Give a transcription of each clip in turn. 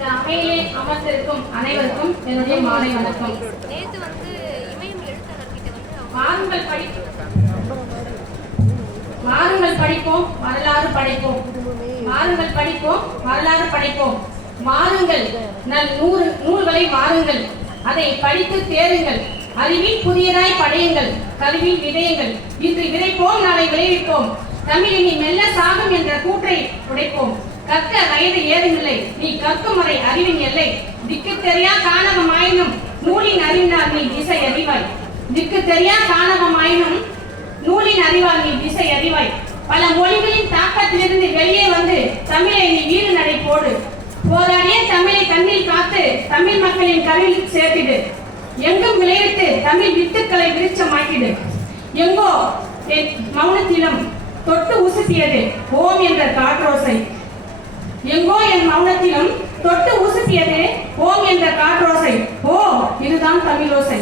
இந்த அவையிலே அமர்ந்திருக்கும் அனைவருக்கும் என்னுடைய மாலை வணக்கம். நேத்து வந்து இமயம் எழுத்தாளர்கிட்ட வந்து மாறுங்கள் படிப்போம் வரலாறு படைப்போம். மாறுங்கள் படிப்போம் வரலாறு படைப்போம். மாறுங்கள் நூல்களை மாறுங்கள், அதை படித்து தேருங்கள். அறிவில் புதியதாய் படையுங்கள், கல்வியில் விதையுங்கள். இன்று விதைப்போம் நாளை விளைவிப்போம். தமிழினி மெல்ல சாகும் என்ற கூற்றை உடைப்போம். கற்க வயது ஏதுமில்லை, நீ கற்கும் முறை அறிவின் எல்லை. திக்கு தெரியா காணகமாயினும் நூலின் அறிவினால் நீ திசை அறிவாய். திக்கு தெரியா காணகமாயினும் நூலின் அறிவால் நீ திசை அறிவாய். பல மொழிகளின் தாக்கத்திலிருந்து வெளியே வந்து தமிழை நீ வீடு நடை போடு. போராடிய தமிழை கண்ணில் காத்து தமிழ் மக்களின் கருவில் சேர்த்திடு. எங்கும் விளைவித்து தமிழ் வித்துக்களை விருட்சமாக்கிடு. எங்கோ மௌனத்திலும் தொட்டு உசுப்பியது ஓம் என்ற காற்றோசை. எங்கோ என் மௌனத்திலும் தொட்டு உசுப்பியது ஓம் என்ற காற்றோசை. ஓ, இதுதான் தமிழோசை.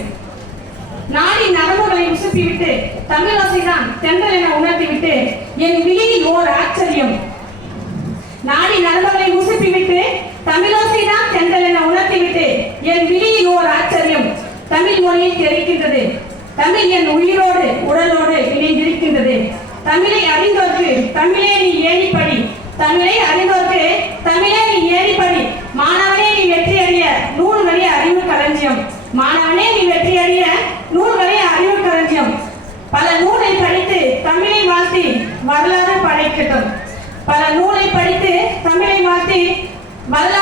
நாடி நரம்புகளை உசுப்பிவிட்டு தமிழோசைதான் தென்றல் என உணர்த்திவிட்டு என் விழியில் ஓர் ஆச்சரியம். நாடி நரம்புகளை உசுப்பிவிட்டு தமிழோசைதான் தென்றல் என உணர்த்திவிட்டு என் விழியில் ஓர் ஆச்சரியம். தமிழ் மொழியை தெரிக்கின்றது. தமிழ் என் உயிரோடு உடலோடு இணைந்திருக்கின்றது. தமிழை அறிந்தோர்க்கு தமிழே நீ ஏணிப்படி. தமிழை அறிந்தோர்க்கு தமிழே நீ ஏணிப்படி. மாணவனே நீ வெற்றி அடைய நூல்களே அறிவு களஞ்சியம். மாணவனே நீ வெற்றி அடைய நூல்களே அறிவு களஞ்சியம். பல நூலை படித்து தமிழை வாழ்த்தி வரலாறு படைக்கட்டும். பல நூலை படித்து தமிழை வாழ்த்தி வரலாறு